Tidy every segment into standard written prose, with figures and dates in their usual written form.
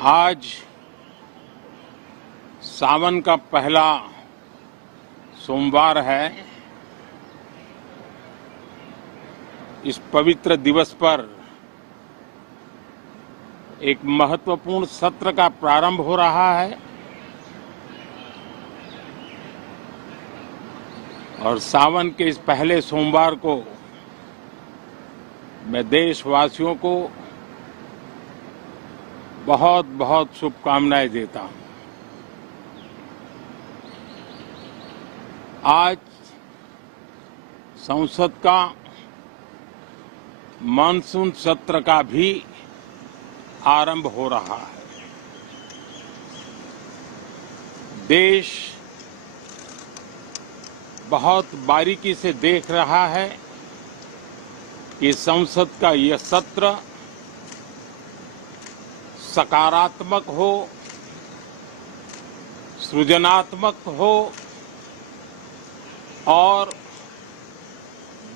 आज सावन का पहला सोमवार है। इस पवित्र दिवस पर एक महत्वपूर्ण सत्र का प्रारंभ हो रहा है और सावन के इस पहले सोमवार को मैं देशवासियों को बहुत बहुत शुभकामनाएं देता हूं। आज संसद का मानसून सत्र का भी आरंभ हो रहा है। देश बहुत बारीकी से देख रहा है कि संसद का यह सत्र सकारात्मक हो, सृजनात्मक हो और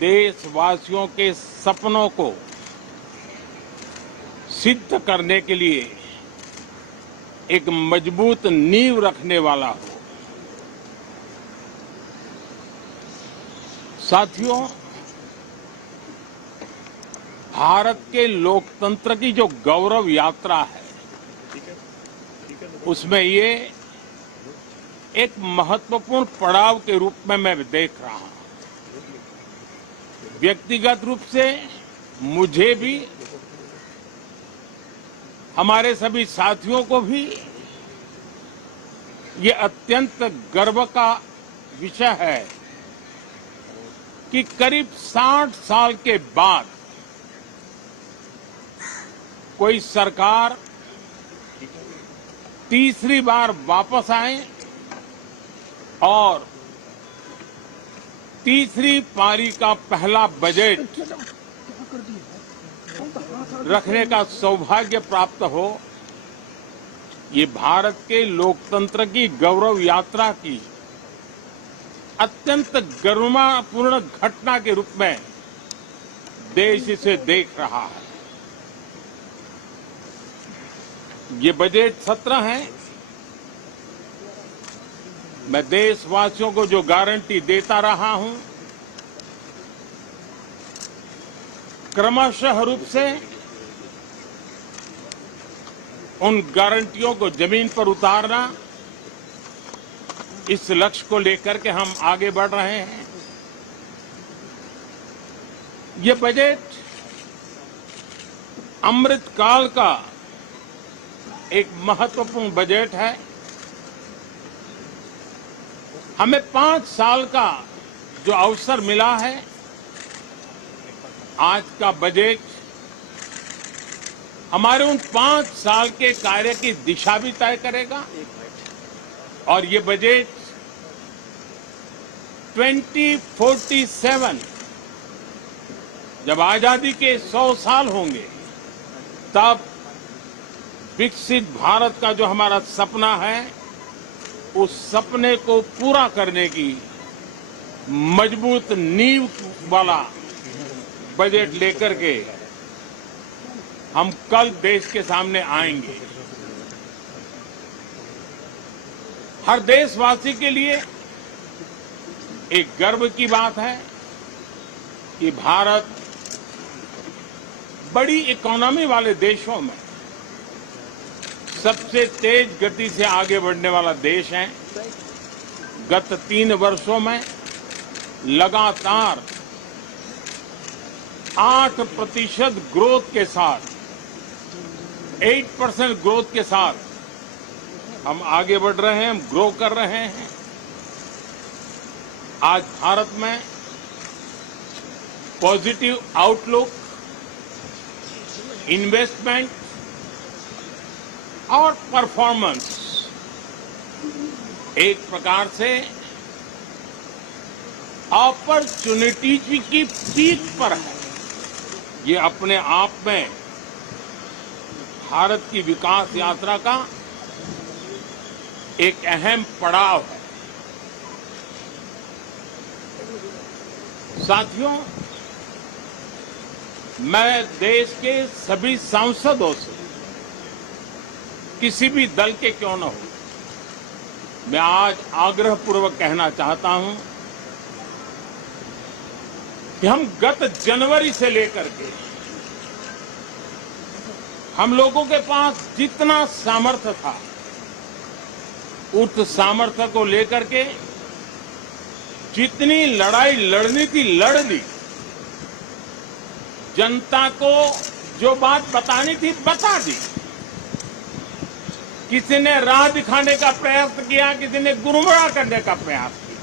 देशवासियों के सपनों को सिद्ध करने के लिए एक मजबूत नींव रखने वाला हो। साथियों, भारत के लोकतंत्र की जो गौरव यात्रा है उसमें ये एक महत्वपूर्ण पड़ाव के रूप में मैं देख रहा हूं। व्यक्तिगत रूप से मुझे भी, हमारे सभी साथियों को भी ये अत्यंत गर्व का विषय है कि करीब 60 साल के बाद कोई सरकार तीसरी बार वापस आए और तीसरी पारी का पहला बजट रखने का सौभाग्य प्राप्त हो। ये भारत के लोकतंत्र की गौरव यात्रा की अत्यंत गरिमापूर्ण घटना के रूप में देश इसे देख रहा है। ये बजट सत्र है। मैं देशवासियों को जो गारंटी देता रहा हूं, क्रमशः रूप से उन गारंटियों को जमीन पर उतारना, इस लक्ष्य को लेकर के हम आगे बढ़ रहे हैं। ये बजट अमृतकाल का एक महत्वपूर्ण बजट है। हमें 5 साल का जो अवसर मिला है, आज का बजट हमारे उन 5 साल के कार्य की दिशा भी तय करेगा और ये बजट 2047 जब आजादी के 100 साल होंगे तब विकसित भारत का जो हमारा सपना है, उस सपने को पूरा करने की मजबूत नींव वाला बजट लेकर के हम कल देश के सामने आएंगे। हर देशवासी के लिए एक गर्व की बात है कि भारत बड़ी इकोनॉमी वाले देशों में सबसे तेज गति से आगे बढ़ने वाला देश है। गत 3 वर्षों में लगातार 8% ग्रोथ के साथ, 8% ग्रोथ के साथ हम आगे बढ़ रहे हैं, हम ग्रो कर रहे हैं। आज भारत में पॉजिटिव आउटलुक, इन्वेस्टमेंट और परफॉर्मेंस एक प्रकार से अपॉर्चुनिटीज की पीक पर है। ये अपने आप में भारत की विकास यात्रा का एक अहम पड़ाव है। साथियों, मैं देश के सभी सांसदों से किसी भी दल के क्यों न हो, मैं आज आग्रहपूर्वक कहना चाहता हूं कि हम गत जनवरी से लेकर के हम लोगों के पास जितना सामर्थ्य था, उस सामर्थ्य को लेकर के जितनी लड़ाई लड़नी थी लड़ ली। जनता को जो बात बतानी थी बता दी। किसी ने राह दिखाने का प्रयास किया, किसी ने गुमराह करने का प्रयास किया,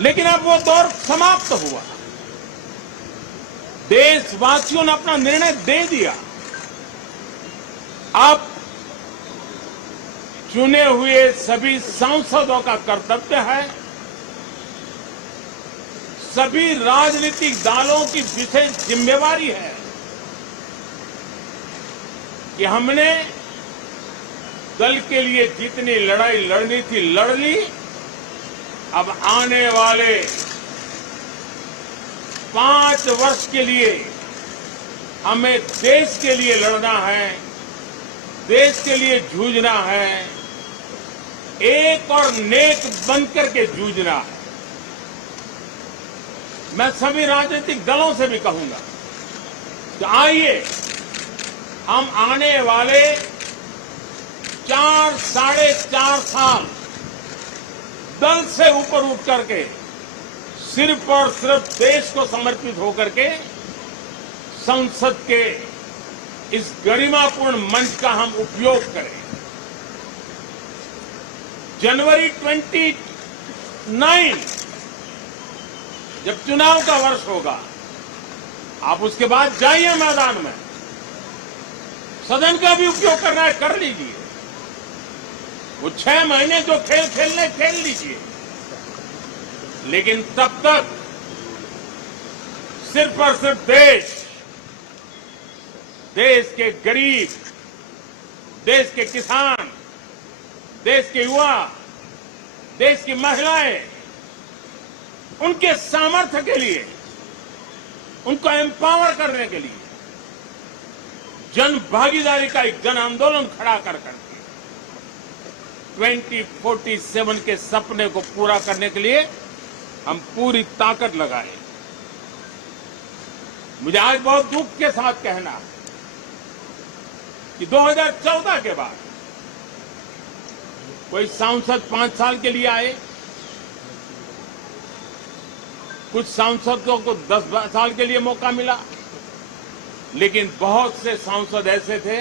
लेकिन अब वो दौर समाप्त हुआ। देशवासियों ने अपना निर्णय दे दिया। अब चुने हुए सभी सांसदों का कर्तव्य है, सभी राजनीतिक दलों की विशेष जिम्मेवारी है कि हमने दल के लिए जितनी लड़ाई लड़नी थी लड़ ली। अब आने वाले 5 वर्ष के लिए हमें देश के लिए लड़ना है, देश के लिए जूझना है, एक और नेक बनकर के जूझना है। मैं सभी राजनीतिक दलों से भी कहूंगा कि आइए हम आने वाले 4 साढ़े 4 साल दल से ऊपर उठ करके सिर्फ और सिर्फ देश को समर्पित होकर के संसद के इस गरिमापूर्ण मंच का हम उपयोग करें। जनवरी 29 जब चुनाव का वर्ष होगा, आप उसके बाद जाइए मैदान में, सदन का भी उपयोग करना है कर लीजिए। वो 6 महीने जो खेल खेलने खेल लीजिए, लेकिन तब तक सिर्फ और सिर्फ देश के गरीब, देश के किसान, देश के युवा, देश की महिलाएं, उनके सामर्थ्य के लिए, उनको एम्पावर करने के लिए जन भागीदारी का एक जन आंदोलन खड़ा कर करके 2047 के सपने को पूरा करने के लिए हम पूरी ताकत लगाए। मुझे आज बहुत दुख के साथ कहना है कि 2014 के बाद कोई सांसद 5 साल के लिए आए, कुछ सांसदों को 10 साल के लिए मौका मिला, लेकिन बहुत से सांसद ऐसे थे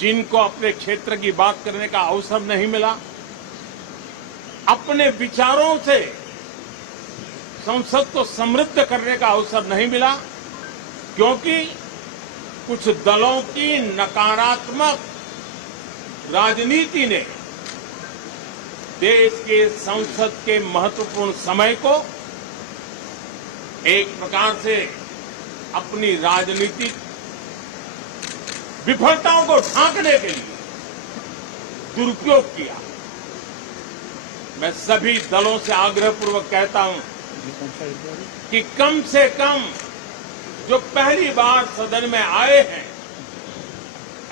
जिनको अपने क्षेत्र की बात करने का अवसर नहीं मिला, अपने विचारों से संसद को समृद्ध करने का अवसर नहीं मिला, क्योंकि कुछ दलों की नकारात्मक राजनीति ने देश के संसद के महत्वपूर्ण समय को एक प्रकार से अपनी राजनीतिक विफलताओं को ढांकने के लिए दुरुपयोग किया। मैं सभी दलों से आग्रहपूर्वक कहता हूं कि कम से कम जो पहली बार सदन में आए हैं,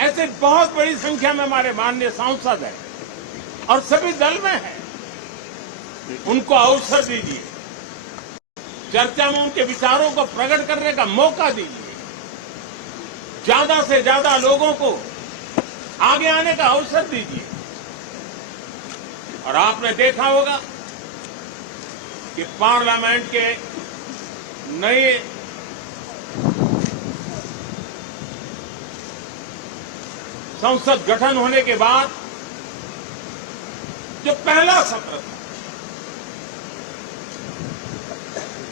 ऐसे बहुत बड़ी संख्या में हमारे माननीय सांसद हैं और सभी दल में हैं, उनको अवसर दीजिए, चर्चा में उनके विचारों को प्रकट करने का मौका दीजिए, ज्यादा से ज्यादा लोगों को आगे आने का अवसर दीजिए। और आपने देखा होगा कि पार्लियामेंट के नए संसद गठन होने के बाद जो पहला सत्र था,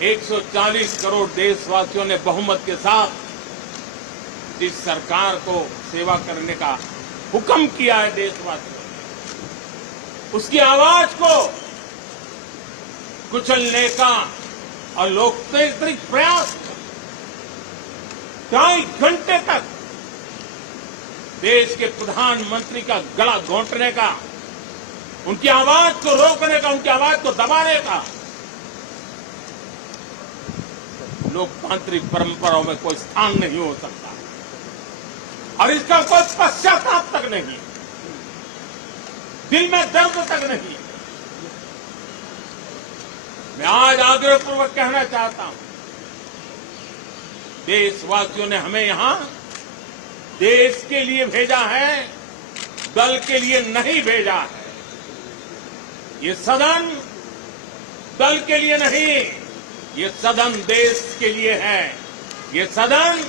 140 करोड़ देशवासियों ने बहुमत के साथ जिस सरकार को सेवा करने का हुक्म किया है देशवासियों ने, उसकी आवाज को कुचलने का और लोकतांत्रिक प्रयास 2.5 घंटे तक देश के प्रधानमंत्री का गला घोंटने का, उनकी आवाज को रोकने का, उनकी आवाज को दबाने का लोकतांत्रिक परंपराओं में कोई स्थान नहीं हो सकता और इसका कोई पश्चाताप तक नहीं, दिल में दर्द तक नहीं। मैं आज आग्रहपूर्वक कहना चाहता हूं, देशवासियों ने हमें यहां देश के लिए भेजा है, दल के लिए नहीं भेजा है। ये सदन दल के लिए नहीं, ये सदन देश के लिए है। ये सदन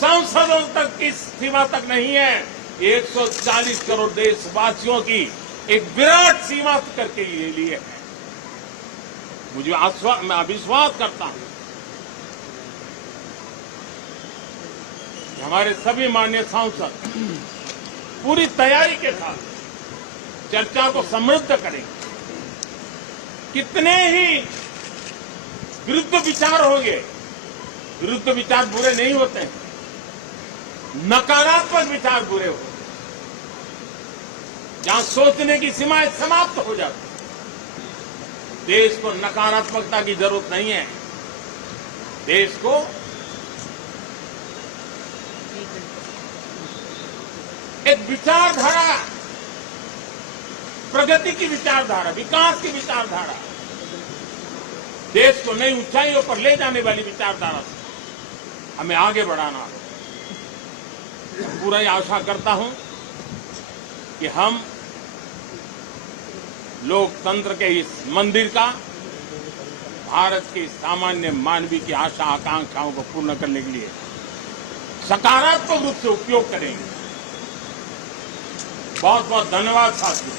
सांसदों तक की सीमा तक नहीं है, 140 करोड़ देशवासियों की एक विराट सीमा करके लिए है। मैं विश्वास करता हूं कि हमारे सभी माननीय सांसद पूरी तैयारी के साथ चर्चा को समृद्ध करेंगे। कितने ही विरुद्ध विचार होंगे, विरुद्ध विचार बुरे नहीं होते हैं, नकारात्मक विचार बुरे होते हैं। जहां सोचने की सीमाएं समाप्त हो जाती, देश को नकारात्मकता की जरूरत नहीं है। देश को एक विचारधारा, प्रगति की विचारधारा, विकास की विचारधारा, देश को नई ऊंचाइयों पर ले जाने वाली विचारधारा से हमें आगे बढ़ाना है। पूरा ही आशा करता हूं कि हम लोकतंत्र के इस मंदिर का भारत के सामान्य मानवीय की आशा आकांक्षाओं को पूर्ण करने के लिए सकारात्मक रूप से उपयोग करेंगे। बहुत बहुत धन्यवाद साथियों।